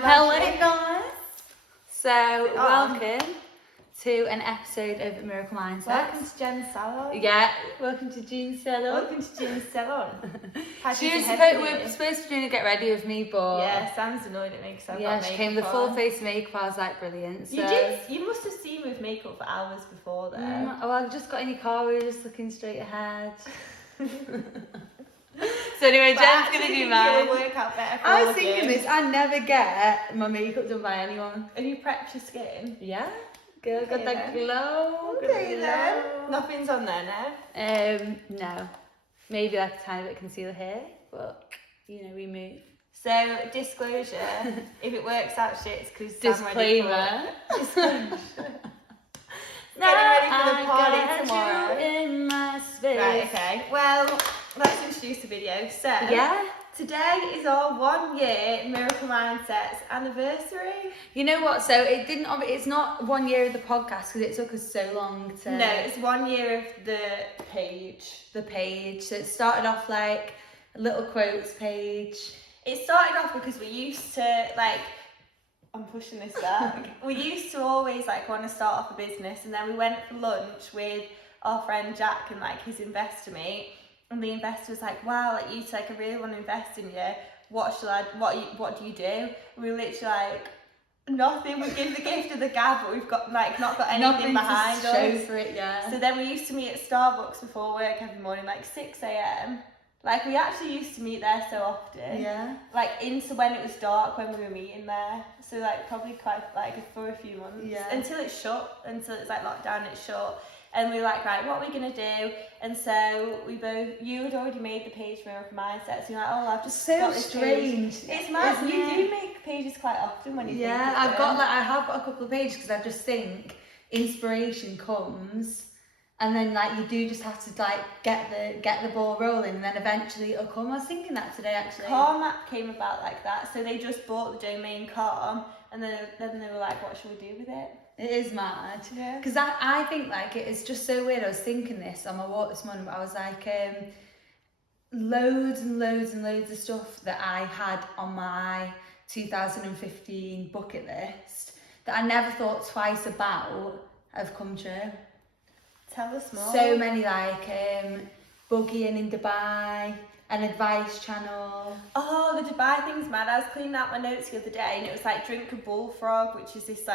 Hello guys! So, welcome to an episode of Miracle Mindset. Welcome to Jen's salon. Yeah, welcome to Jean's salon. Welcome to Jen's salon. We're supposed to be doing a get ready with me, but... Yeah, Sam's annoyed at me because I've got makeup she came the full on. face makeup. I was like, brilliant. So... You must have seen me with makeup for hours before then. I just got in your car, we were just looking straight ahead. So anyway, Jen's going to do mine. Work out better for I was thinking this, I never get my makeup done by anyone. Have you prepped your skin? Yeah. Good, got that glow. Okay then. Nothing's on there now? No. Maybe like a tiny bit of concealer here, but you know, we move. So, disclosure, if it works out shit, it's because Disclaimer. Disclosure. Getting ready for the party tomorrow. In my space. Right, okay. Well, let's introduce the video. So, yeah. Today is our 1 year Miracle Mindset's anniversary. You know what? So it's not 1 year of the podcast because it took us so long to. No, it's 1 year of the page. The page. So it started off like a little quotes page. It started off because we used to I'm pushing this back. We used to always want to start off a business, and then we went for lunch with our friend Jack and his investor mate. And the investor was like, wow, you I really want to invest in you. What do you do? And we were literally nothing. We give the gift of the gab, but we've got not got anything behind us. Show for it, yeah. So then we used to meet at Starbucks before work every morning, 6 a.m. We actually used to meet there so often. Yeah. Into when it was dark when we were meeting there. So probably quite for a few months. Yeah. Until it's shut. Until it's lockdown, it's shut. And we were right, what are we going to do? And so you had already made the page for Miracle Mindset. So you're I've just got this strange. Page. It's mad. You do make pages quite often when you think I have got a couple of pages because I just think inspiration comes. And then you do just have to get the ball rolling, and then eventually it'll come. I was thinking that today actually. Calm app came about like that. So they just bought the domain Calm, and then they were what should we do with it? It is mad. Yeah. Because I think it's just so weird. I was thinking this on my walk this morning, but I was loads and loads and loads of stuff that I had on my 2015 bucket list that I never thought twice about have come true. Tell us more. So many buggying in Dubai, an advice channel. Oh, the Dubai thing's mad. I was cleaning out my notes the other day and it was drink a bullfrog, which is this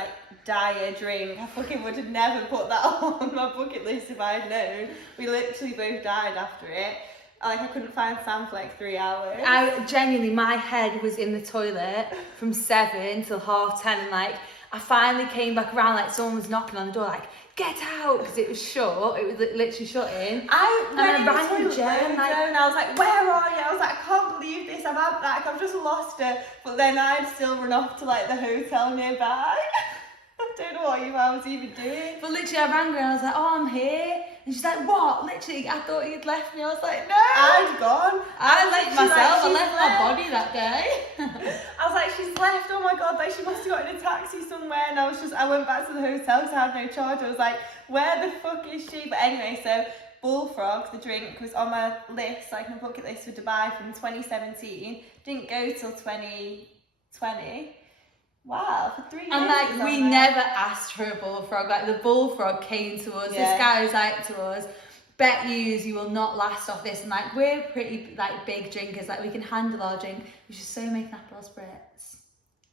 dire drink. I fucking would have never put that on my bucket list if I had known. We literally both died after it. I couldn't find Sam for 3 hours. Genuinely, my head was in the toilet from 7 till 10:30, and I finally came back around someone was knocking on the door get out, because it was shut. It was literally shut in. I rang Jen and I was where are you? I was I can't believe this. I've just lost her. But then I'd still run off to the hotel nearby. I don't know what I was even doing. But literally I rang her and I was oh, I'm here. And she's what? Literally, I thought you'd left me. I was no. I'd gone. I left myself. I left my body that day. I was she's left. Oh my God, she must have got in a taxi somewhere. And I went back to the hotel because I had no charge. I was where the fuck is she? But anyway, so Bullfrog, the drink, was on my list, my bucket list for Dubai from 2017. Didn't go till 2020. Wow, for 3 years. And we never asked for a bullfrog. The bullfrog came to us. Yeah. This guy was to us, bet you will not last off this. And we're pretty big drinkers. We can handle our drink. We should so make an Aperol Spritz.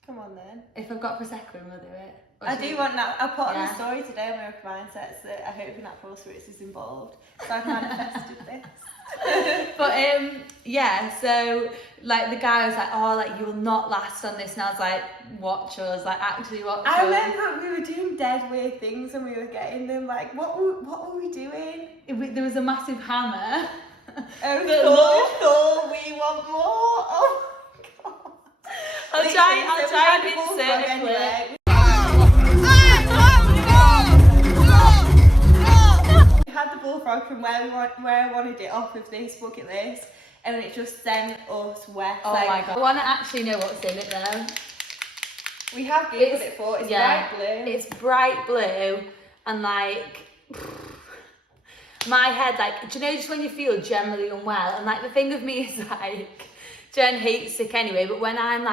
Come on then. If I've got Prosecco, we'll do it. I do want that. I put on the story today on Miracle Mindsets that I hope an Aperol Spritz is involved. So I've manifested this. But so the guy was you will not last on this, and I was watch us, actually watch us. I remember we were doing dead weird things when we were getting them. What were we doing? There was a massive hammer. Oh, Thor, we want more. Oh my God. I'll try and insert a clip. We had the bullfrog from where I wanted it off of this bucket list, and it just sent us west. Oh my God. I want to actually know what's in it though. We have Googled it for. It's bright blue. It's bright blue, and my head, do you know just when you feel generally unwell? And the thing with me is Jen hates sick anyway, but when I'm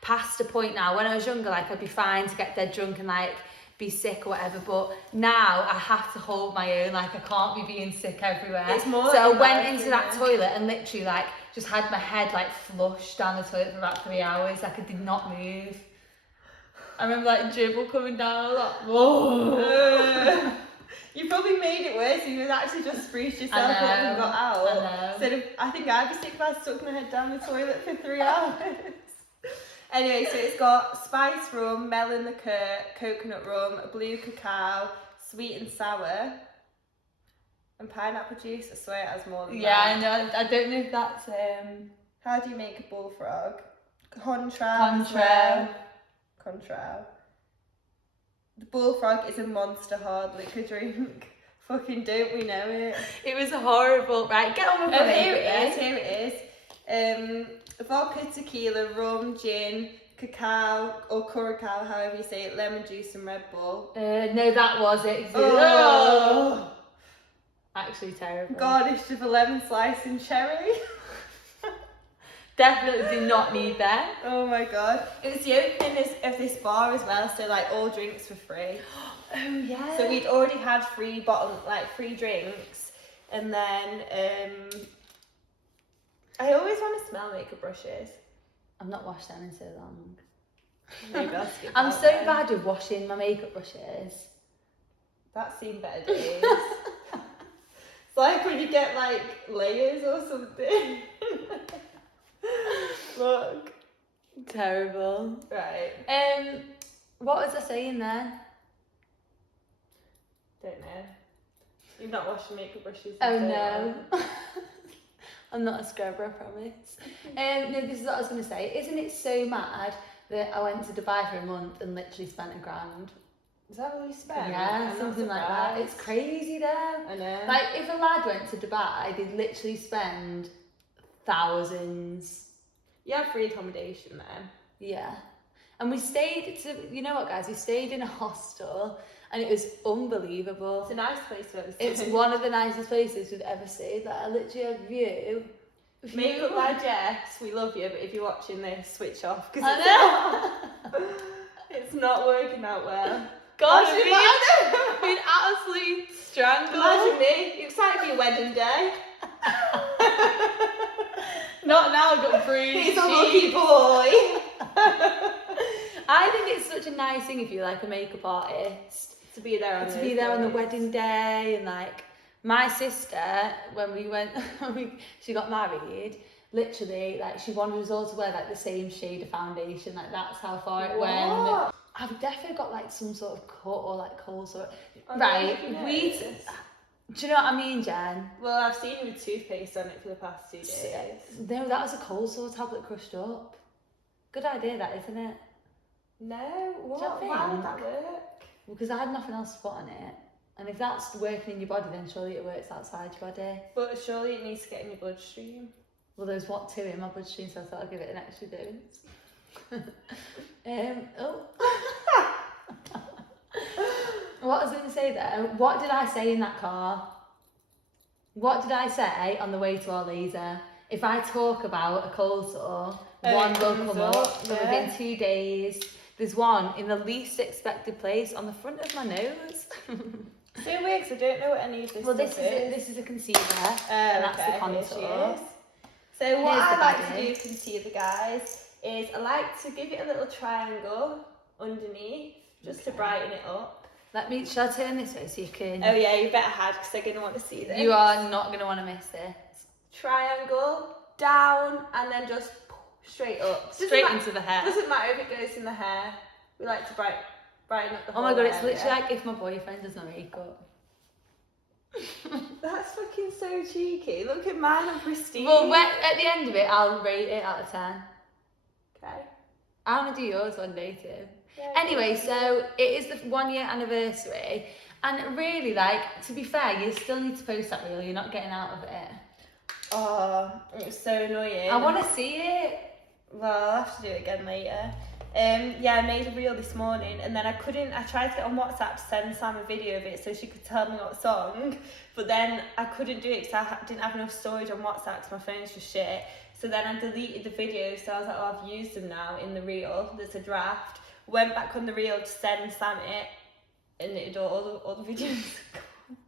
past a point now. When I was younger, like, I'd be fine to get dead drunk and like be sick or whatever, but now I have to hold my own. Like, I can't be being sick everywhere. It's more so I went like into that toilet and literally like just had my head like flushed down the toilet for about 3 hours. Like, I did not move. I remember like dribble coming down. I was like, whoa. You probably made it worse. You was actually just spruced yourself up and got out. I know. Instead of, I think I'd be sick if I stuck my head down the toilet for 3 hours. Anyway, so it's got spice rum, melon liqueur, coconut rum, blue cacao, sweet and sour, and pineapple juice. I swear it has more than that. Yeah, I know. I don't know if that's How do you make a bullfrog? Contrail. The bullfrog is a monster hard liquor drink. Fucking don't we know it? It was horrible. Right, get on with it. Here it is. Vodka, tequila, rum, gin, cacao or curacao, however you say it, lemon juice and Red Bull. No, that was it. Oh. Actually terrible. Garnished with a lemon slice and cherry. Definitely do not need that. Oh my god. It was the opening of this bar as well, so like all drinks were free. Oh yeah. So we'd already had free drinks, and then I always want to smell makeup brushes. I've not washed them in so long. Maybe I'll skip I'm out so then. bad with washing my makeup brushes. That's seen better days. It's like when you get like layers or something. Look. Terrible. Right. What was I saying then? Don't know. You've not washed your makeup brushes. Oh no. I'm not a scrubber, I promise. No, this is what I was going to say. Isn't it so mad that I went to Dubai for a month and literally spent $1,000? Is that what you spent? Yeah, something like that. It's crazy there. I know. Like, if a lad went to Dubai, they'd literally spend thousands. You have free accommodation there. Yeah. And we stayed, you know what, guys? We stayed in a hostel and it was unbelievable. It's a nice place to stay. It's one of the nicest places we've ever stayed. Like, I literally have view. Makeup by Jess, we love you, but if you're watching this, switch off. Cause it's not working out well. God, Imagine been absolutely strangled. Imagine me, you excited for your wedding day? Not now, I've got bruised. He's a lucky boy. I think it's such a nice thing if you're like a makeup artist to be there on the wedding day. And like my sister, when we went, she got married, literally like she wanted us all to wear like the same shade of foundation. Like that's how far it went. I've definitely got like some sort of cut or like cold sort. Right, do you know what I mean, Jen? Well, I've seen you with toothpaste on it for the past 2 days. No, that was a cold sore tablet crushed up. Good idea, that, isn't it? No, what? Do you Why think? would that work? Well, because I had nothing else to put on it. And if that's working in your body, then surely it works outside your body. But surely it needs to get in your bloodstream. Well, there's what, 2 in my bloodstream, so I thought I'd give it an extra dose. What I was going to say there, what did I say in that car? What did I say on the way to our laser? If I talk about a cold sore, one will come up. And within 2 days, there's one in the least expected place on the front of my nose. So weird, because I don't know what any of this Well, is. This is a concealer, and that's the contour. So what I like to do with concealer, guys, is I like to give it a little triangle underneath, just to brighten it up. Shall I turn this way so you can... Oh yeah, you better hide, because they're going to want to see this. You are not going to want to miss this. Triangle, down, and then just straight up. Straight into the hair. Doesn't matter if it goes in the hair. We like to brighten up the whole Oh my god, it's area. literally like if my boyfriend does my makeup. That's fucking so cheeky. Look at mine, I'm pristine. Well, at the end of it, I'll rate it out of 10. Okay. I want to do yours one day too. Yeah, Anyway, so it is the 1 year anniversary, and really, like, to be fair, you still need to post that reel. You're not getting out of it. Oh, it was so annoying. I want to see it. Well, I'll have to do it again later. Yeah, I made a reel this morning, and then I tried to get on WhatsApp to send Sam a video of it so she could tell me what song, but then I couldn't do it because I didn't have enough storage on WhatsApp because my phone's just shit. So then I deleted the videos, so I was like, oh, I've used them now in the reel, there's a draft. Went back on the reel to send Sam it, and it all the videos gone.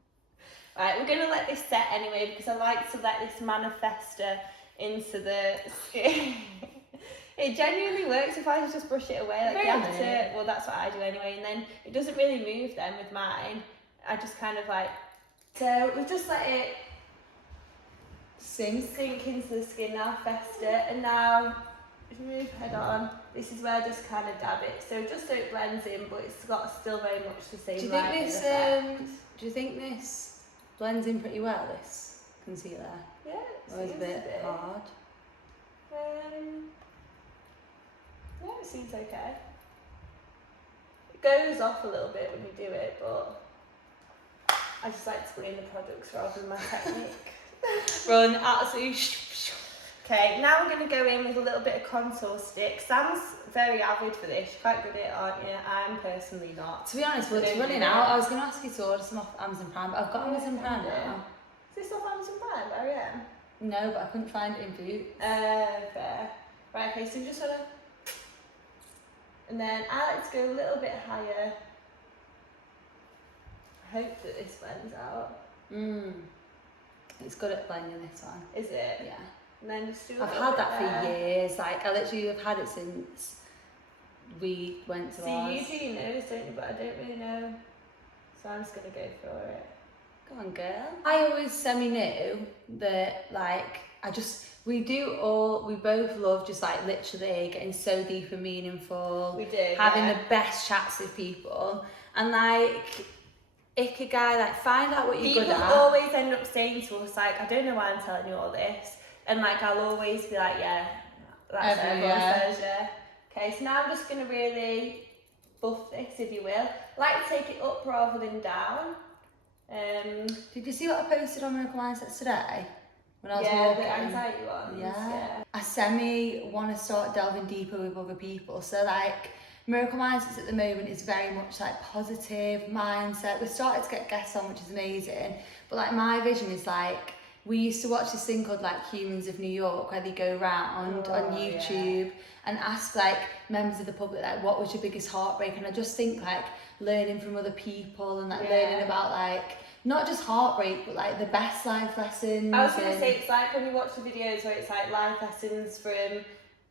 Right, we're going to let this set anyway, because I like to let this manifester into the skin. It genuinely works if I just brush it away. Like, you have to, well, that's what I do anyway, and then it doesn't really move then with mine. I just kind of like, so we've just let it sink into the skin now, fester, and now move head on. This is where I just kind of dab it, so just so it blends in, but it's got still very much the same. Do you think this blends in pretty well, this concealer? Yeah, or is it a bit hard? Yeah, it seems okay. It goes off a little bit when you do it, but I just like to blame the products rather than my technique. Run, absolutely. Okay, now we're going to go in with a little bit of contour stick. Sam's very avid for this. You're quite good at it, aren't you? I'm personally not. To be honest, well, it's running out. I was going to ask you to order some off Amazon Prime, but I've got Amazon Prime now. Is this off Amazon Prime? Where I am? No, but I couldn't find it in Boots. Fair. Right, okay, so just sort of... And then I like to go a little bit higher. I hope that this blends out. It's good at blending this one. Is it? Yeah. And then just do I've had that for years. Like, I literally have had it since we went to ours. See, you do your nose, don't you? But I don't really know. So I'm just going to go for it. Go on, girl. I always semi-knew that, like, we both love just, like, literally getting so deep and meaningful. We do, having the best chats with people. And, like, Ikigai, like, find out what you're good at. People always end up saying to us, like, I don't know why I'm telling you all this. And, like, I'll always be like, yeah, that's what everyone says, yeah. Okay, so now I'm just going to really buff this, if you will. Like to take it up rather than down. Did you see what I posted on Miracle Mindsets today? When I was walking? The anxiety ones. Yeah. I semi want to start delving deeper with other people. So, like, Miracle Mindsets at the moment is very much like positive mindset. We've started to get guests on, which is amazing. But, like, my vision is like, we used to watch this thing called, like, Humans of New York, where they go around on YouTube and ask, like, members of the public, like, what was your biggest heartbreak? And I just think, like, learning from other people and, like, learning about, like, not just heartbreak, but, like, the best life lessons. I was going to say, it's like when you watch the videos where it's, like, life lessons from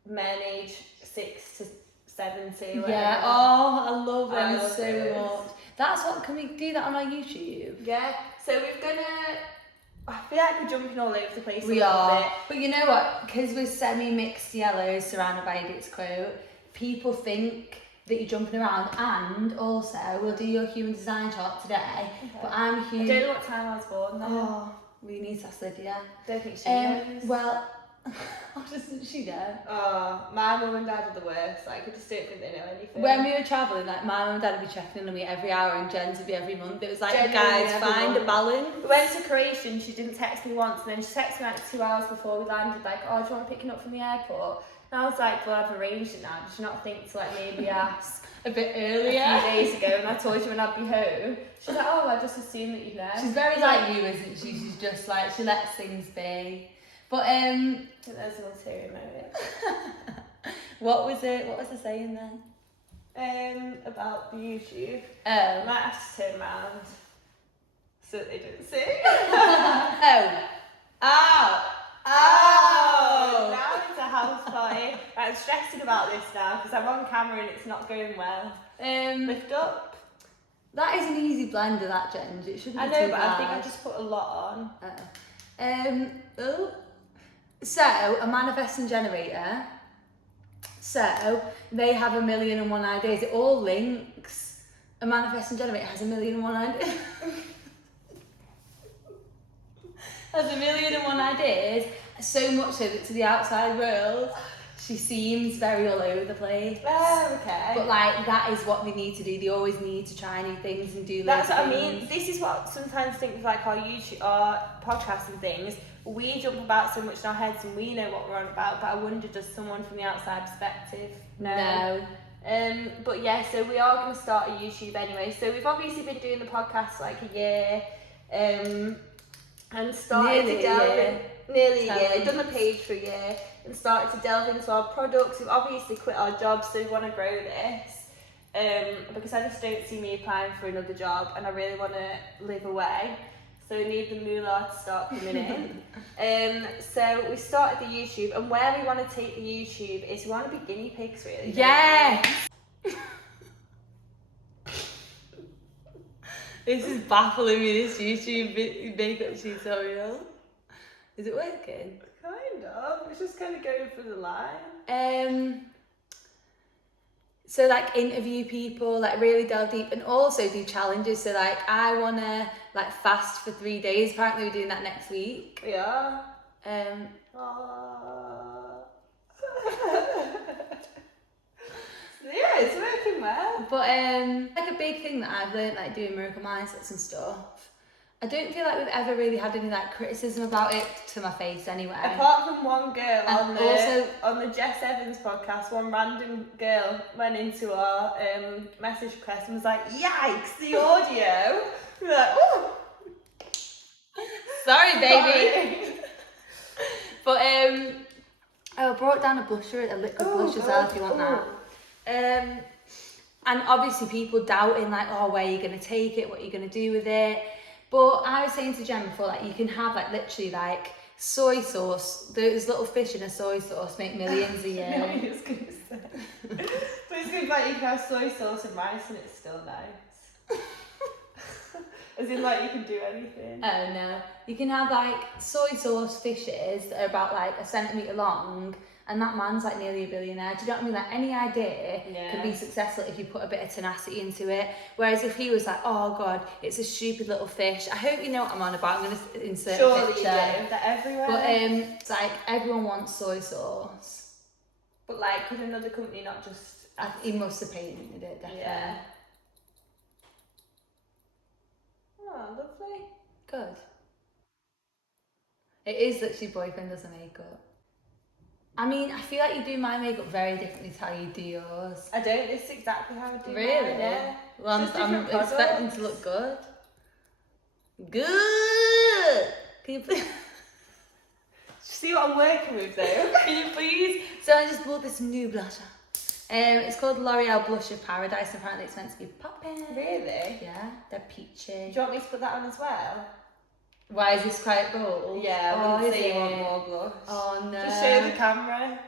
men age 6 to 70. Yeah, oh, I love them so much. That's what, can we do that on our YouTube? Yeah, so we're going to... I feel like we're jumping all over the place. We are, but you know what? Because we're semi-mixed yellows surrounded by Edith's quote, people think that you're jumping around, and also we'll do your human design chart today. Okay. But I'm human. I don't know what time I was born though. Oh, we need to ask Lydia. Don't think she knows. Well, how doesn't she know? Oh, my mum and dad are the worst. Like, I just don't think they know anything. When we were travelling, like, my mum and dad would be checking in on me every hour, and Jen's would be every month. It was like, guys, find a balance. We went to Croatia and she didn't text me once, and then she texted me like 2 hours before we landed, like, oh, do you want to pick it up from the airport? And I was like, well, I've arranged it now. Did you not think to, like, maybe ask a bit earlier? A few days ago, and I told you when I'd be home. She's like, oh, I just assumed that you'd know. She's very like you, isn't she? She's just like, she lets things be. But I think there's an ulterior motive. What was the saying then? About the YouTube. Oh. Might have to turn around so that they don't see. Oh! Now it's a house party. I'm stressing about this now because I'm on camera and it's not going well. Lift up. That is an easy blender, that, Jen. It shouldn't be too bad. I know, but I think I just put a lot on. So, a manifesting generator. So, they have 1,000,001 ideas. It all links. A manifesting generator has 1,000,001 ideas. Has 1,000,001 ideas. So much so that to the outside world, she seems very all over the place. Oh, okay. But, like, that is what they need to do. They always need to try new things and do That's what things. I mean. This is what sometimes I think with, like, our YouTube, our podcasts and things. We jump about so much in our heads and we know what we're on about, but I wonder, does someone from the outside perspective know? No. But yeah, so we are going to start a YouTube anyway. So we've obviously been doing the podcast like a year, and started to delve in. Nearly a year. Done the page for a year. and started to delve into our products. We've obviously quit our jobs, so we want to grow this. Because I just don't see me applying for another job, and I really want to live away. So we need the moolah to start coming in. So we started the YouTube, and where we want to take the YouTube is we want to be guinea pigs, really. Yes! This is baffling me, this YouTube makeup tutorial. Is it working? Kind of. It's just kind of going for the line. So like interview people, like really delve deep, and also do challenges. So like I wanna like fast for 3 days. Apparently we're doing that next week. Yeah. Yeah, it's working well. But like a big thing that I've learned, like doing miracle mindsets and stuff, I don't feel like we've ever really had any like criticism about it to my face anyway. Apart from one girl And on the Jess Evans podcast, one random girl went into our message request and was like, "Yikes, the audio!" We're like, "Oh, sorry, baby." But I brought down a blusher, a liquid blush as well if you want that. And obviously people doubting like, oh, where are you going to take it, what are you going to do with it. But I was saying to Jen before, like you can have like literally like soy sauce, those little fish in a soy sauce make millions a year. No, I was going to say. But it's good like you can have soy sauce and rice and it's still nice. As in like you can do anything. Oh no, you can have like soy sauce fishes that are about like 1 centimetre long, and that man's like nearly a billionaire. Do you know what I mean? Like any idea can be successful if you put a bit of tenacity into it. Whereas if he was like, oh god, it's a stupid little fish. I hope you know what I'm on about. I'm going to insert a picture. Surely, they're everywhere. But it's like everyone wants soy sauce. But like, could another company not just? He must have patented it, definitely. Yeah. Oh, lovely. Good. It is literally boyfriend does the makeup. I mean, I feel like you do my makeup very differently to how you do yours. I don't. It's exactly how I do Really? mine, yeah. Well, I'm products. expecting to look good. Good! Can you please? See what I'm working with though? Can you please? So I just bought this new blusher. It's called L'Oreal Blusher Paradise, and apparently it's meant to be popping. Really? Yeah, they're peachy. Do you want me to put that on as well? Why is this quite bold? Yeah, I wouldn't is say you want it? more blush. Oh no. Just show the camera.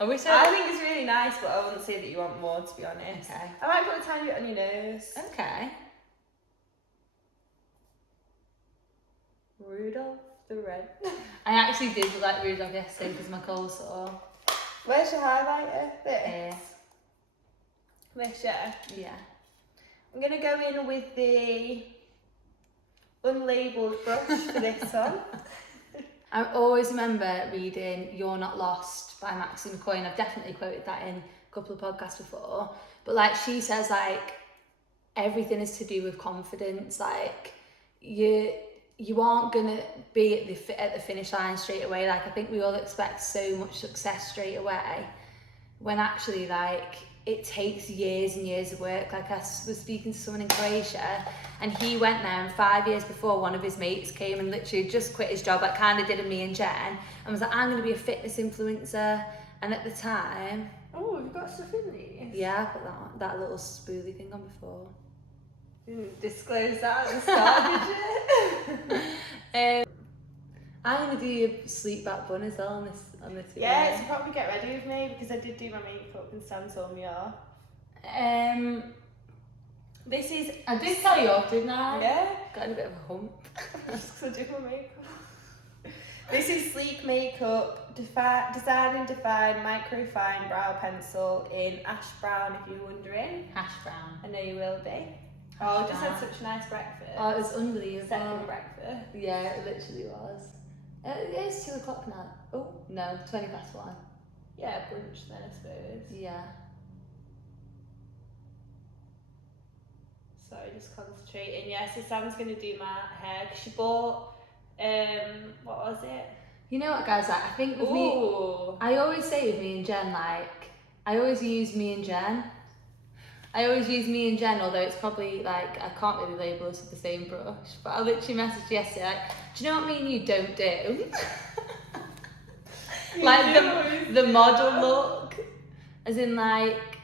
I think it's really nice, but I wouldn't say that you want more, to be honest. Okay. I might put a tiny bit on your nose. Okay. Rudolph the Red. I actually did like Rudolph yesterday because my cold sore. Where's your highlighter? Here. This, yeah. Yeah. I'm going to go in with the unlabelled brush for this one. I always remember reading You're Not Lost by Maxine McCoy, and I've definitely quoted that in a couple of podcasts before. But like she says, like everything is to do with confidence. Like you aren't gonna be at the finish line straight away. Like I think we all expect so much success straight away, when actually like it takes years and years of work. Like I was speaking to someone in Croatia, and he went there, and 5 years before, one of his mates came and literally just quit his job, like kind of did a me and Jen, and was like, I'm going to be a fitness influencer. And at the time... Oh, you've got stuff in these? Yeah, I put that little spoolie thing on before. Didn't disclose that at the start, did you? I'm going to do your sleep back bun as well on this video. Yeah, so probably get ready with me, because I did do my makeup and Stan told me off. This is... I did tell you off, didn't I? Yeah. Got a bit of a hump. Just because I did my makeup. This is Sleek Makeup Design and Define Micro Fine Brow Pencil in Ash Brown, if you're wondering. Hash brown. I know you will be. Oh, I just had such a nice breakfast. Oh, it was unbelievable. Second breakfast. Yeah, it literally was. It is 2 o'clock now. Oh, no, 20 past 1. Yeah, brunch then, I suppose. Yeah. Sorry, just concentrating. Yeah, so Sam's going to do my hair, because she bought, what was it? You know what, guys, like, I think with me, I always say with me and Jen, like, I always use me and Jen. I always use Me and Jen, although it's probably like, I can't really label us with the same brush, but I literally messaged yesterday like, do you know what me and you don't do? Like the model look, as in like,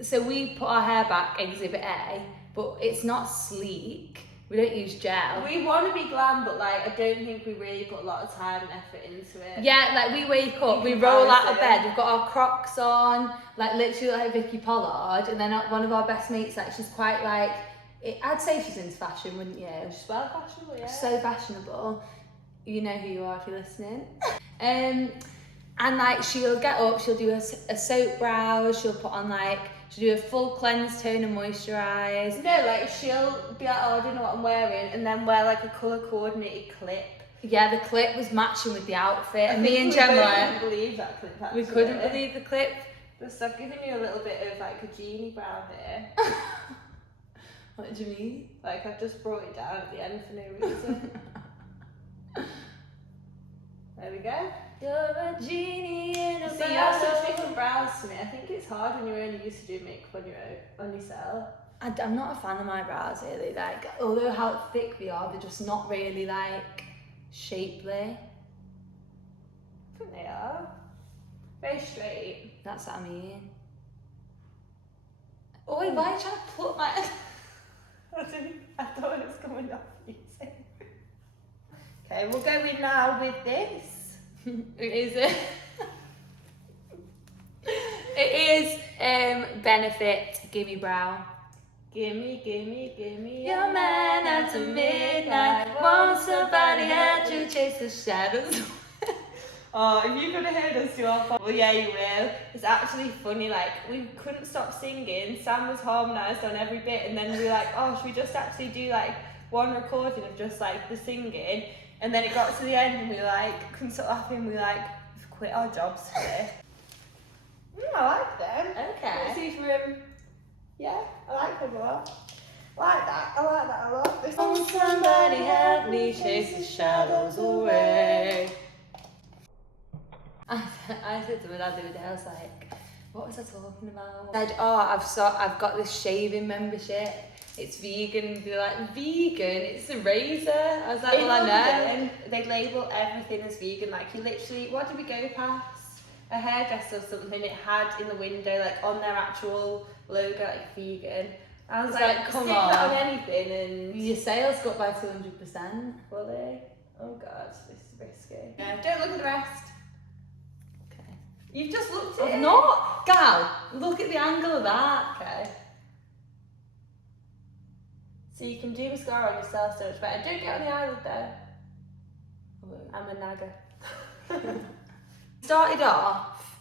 so we put our hair back Exhibit A, but it's not sleek. We don't use gel. We want to be glam, but like I don't think we really put a lot of time and effort into it. Yeah, like we wake up, we roll out of bed, we've got our Crocs on, like literally like Vicky Pollard, and then one of our best mates, like she's quite like, I'd say she's into fashion, wouldn't you? She's well fashionable, yeah. So fashionable. You know who you are if you're listening. And like she'll get up, she'll do a soap brow, she'll put on like, she'll do a full cleanse, tone and moisturise. No, like she'll be like, oh, I don't know what I'm wearing, and then wear like a colour coordinated clip. Yeah, the clip was matching with the outfit, and me and Jem couldn't believe that clip. Actually. We couldn't believe the clip. Just I've given you a little bit of like a genie brow here. What do you mean? Like I've just brought it down at the end for no reason. There we go. You're a genie in a See, you have such different brows to me. I think it's hard when you're only used to doing makeup on yourself. I'm not a fan of my brows really. Like, although how thick they are, they're just not really like shapely. I think they are. Very straight. That's what I mean. Oh wait, why are you trying to pluck my... I thought it was coming off easy. Okay, we'll go in now with this. Is it? It is Benefit Gimme Brow. Gimme Your man after midnight wants somebody out to chase the shadows. Oh, if you could have heard us do our podcast, well, yeah, you will. It's actually funny, like, we couldn't stop singing. Sam was harmonised on every bit, and then we were like, oh, should we just actually do, like, one recording of just, like, the singing? And then it got to the end, and we, like, couldn't stop laughing. We, like, we've quit our jobs today. I like them. Okay. Let's see if we're, yeah, I like them a lot. I like that a lot. This Won't somebody help me chase the shadows away? I said to my dad the other day, I was like, what was I talking about? I said, oh, I've got this shaving membership. It's vegan. They're like, vegan? It's a razor. I was like, well, I know. They label everything as vegan. Like, you literally, what did we go past? A hairdresser or something. It had in the window, like, on their actual logo, like, vegan. I was like, come on. That on anything and... Your sales got by 200%. Fully. Oh, God, this is risky. Yeah, don't look at the rest. You've just looked at it. I've not. Gal, look at the angle of that. Okay. So you can do mascara on yourself so much better. Don't get on the eyelid though. I'm a nagger. Started off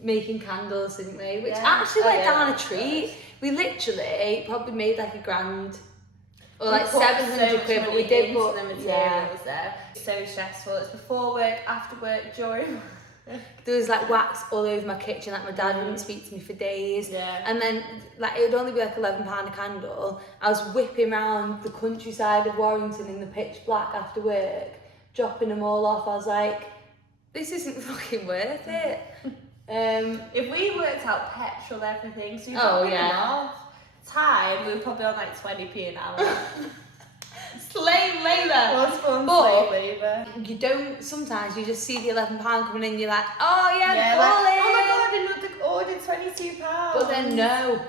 making candles, didn't we? Which actually went down a treat. We literally probably made like £1,000 or like 700 quid, but we did put the materials there. So stressful. It's before work, after work, during work. There was like wax all over my kitchen, like my dad wouldn't speak to me for days. Yeah. And then like it would only be like £11 a candle. I was whipping around the countryside of Warrington in the pitch black after work, dropping them all off. I was like, this isn't fucking worth it. If we worked out petrol, everything, so time, we were probably on like 20p an hour. Slave labour. Was fun slave labour. You don't, sometimes you just see the £11 coming in, you're like, oh yeah, like, oh my god, I ordered £22. But then no.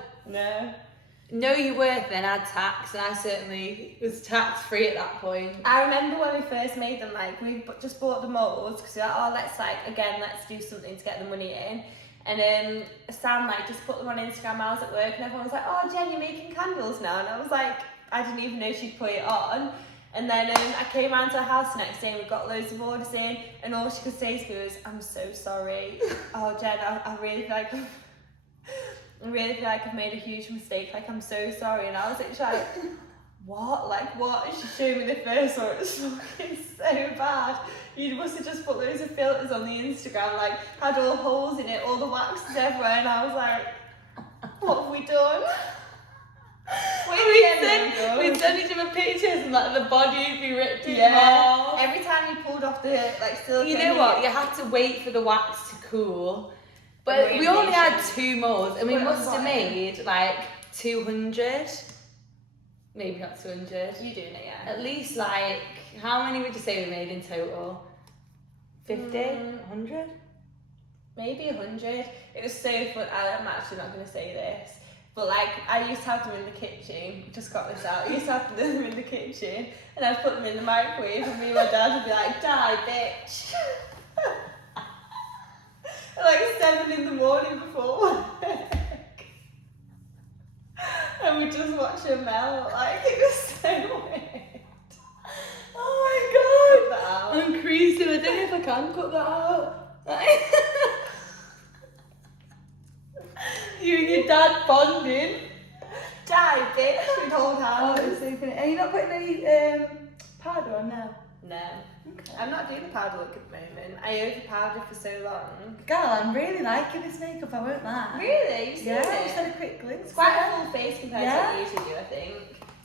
No, you work, then add tax, and I certainly was tax free at that point. I remember when we first made them, like, we just bought the moulds, because we were like, oh, let's do something to get the money in. And Sam, like, just put them on Instagram. I was at work, and everyone was like, oh, Jen, you're making candles now. And I was like, I didn't even know she'd put it on. And then I came round to her house the next day, and we got loads of orders in, and all she could say to me was, I'm so sorry. Oh, Jen, I really feel like... I really feel like I've made a huge mistake, like I'm so sorry. And I was literally like, what? Like what? And she showed me the first one, it was fucking so bad. You must have just put loads of filters on the Instagram, like had all holes in it, all the waxes everywhere, and I was like, what have we done? We've done each other pictures and like the body would be ripped off. Every time you pulled off the like silicone. You know what? You had to wait for the wax to cool. But we only had 2 molds, and we What must have am I? made like 200. Maybe not 200. You doing it, yeah. At least like, how many would you say we made in total? 50? 100? Maybe 100. It was so fun. I'm actually not going to say this. But like, I used to have them in the kitchen. Just got this out. I used to have them in the kitchen. And I'd put them in the microwave. And me and my dad would be like, die, bitch. At like 7 in the morning before work. And we'd just watch them melt. Like, it was so weird. Oh Cut that out. I'm creasing. I don't know if I can cut that out. You and your dad bonding. Die, bitch, with hold Oh, hands. it's so funny. Are you not putting any powder on now? No. Okay. I'm not doing the powder look at the moment. I over powdered for so long. Girl, I'm really liking this makeup, I won't lie. Really? You've seen Yeah, I it? just had a quick glimpse. It's quite a full face compared to Yeah. what I usually do, I think.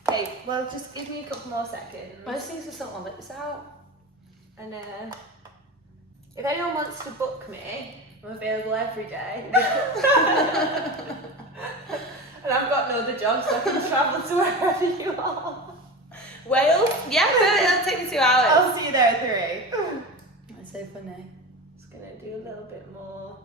Okay, well, just give me a couple more seconds. I just need to sort my lips out. And if anyone wants to book me, I'm available every day. And I've got no other job, so I can travel to wherever you are. Wales? Yeah, it'll take me 2 hours. I'll see you there at 3. That's so funny. Just gonna do a little bit more.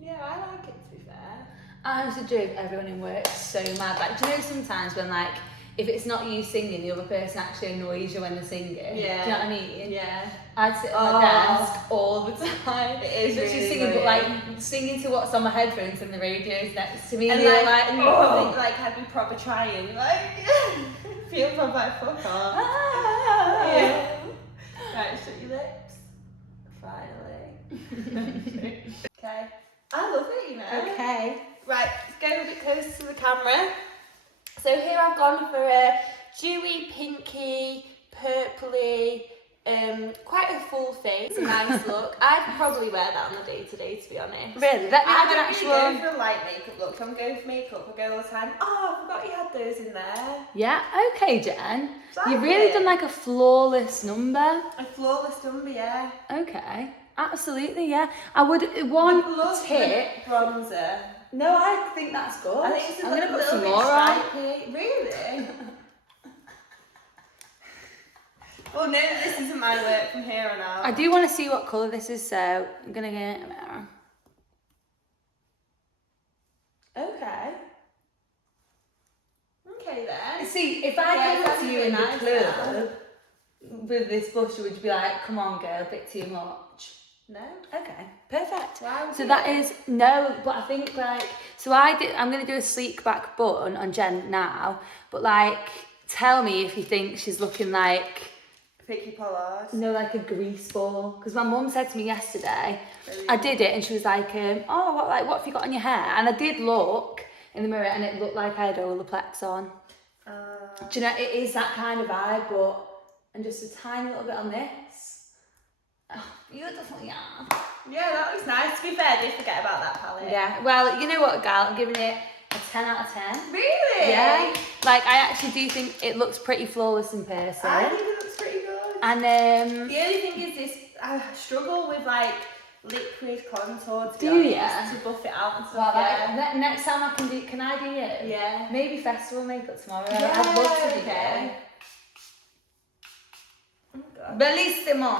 Yeah, I like it, to be fair. I used to drove everyone in work so mad. Like, do you know sometimes when like, if it's not you singing, the other person actually annoys you when they're singing? Yeah. Do you know what I mean? Yeah. I'd sit at my desk all the time. It is literally really singing, but annoying. like singing to what's on my headphones and the radio's next to me. And you're like, and you you're probably like had me proper trying, like feel proper like fuck off. Yeah. Right, shut your lips. Finally. Okay. I love it, you know. Okay. Right, let's go a bit closer to the camera. So here I've gone for a dewy, pinky, purpley, quite a full face, a nice look. I'd probably wear that on the day-to-day, to be honest. Really? Let me I have an don't actual. really go for a light makeup look. If I'm going for makeup, I go all the time, oh, I forgot you had those in there. Yeah, okay, Jen. Like You've really it. done like a flawless number. A flawless number, yeah. Okay, absolutely, yeah. I would one Love tip. the bronzer. No, I think that's good. I think it's I'm a gonna put little some bit more on. stripy. Really? Well, no, this isn't my work from here on out. I do want to see what colour this is, so I'm gonna get a mirror. Okay. Okay then. See, if I Yeah, came up that's to you really in the nice club with this blush, would you be like, "Come on, girl, a bit too much"? No. Okay, perfect. Why would So you? that is no, but I think like so I'm gonna do a sleek back bun on Jen now, but like tell me if you think she's looking like Picky Pollard. like a grease ball, because my mum said to me yesterday, Really? I did it and she was like, oh what have you got on your hair? And I did look in the mirror and it looked like I had Olaplex on. Do you know, it is that kind of vibe, but and just a tiny little bit on this. Oh, you definitely are. Yeah, that looks nice. To be fair, don't forget about that palette. Yeah, well, you know what, gal, I'm giving it a 10 out of 10. Really? Yeah, like I actually do think it looks pretty flawless in person. I think it looks pretty good. And The only thing is this, I struggle with like liquid contour to be Do honest, ya? to buff it out and well, stuff. like, next time can I do you? Yeah. Maybe festival makeup tomorrow. Yeah, I'd love to do okay. you. Oh God. Bellissimo.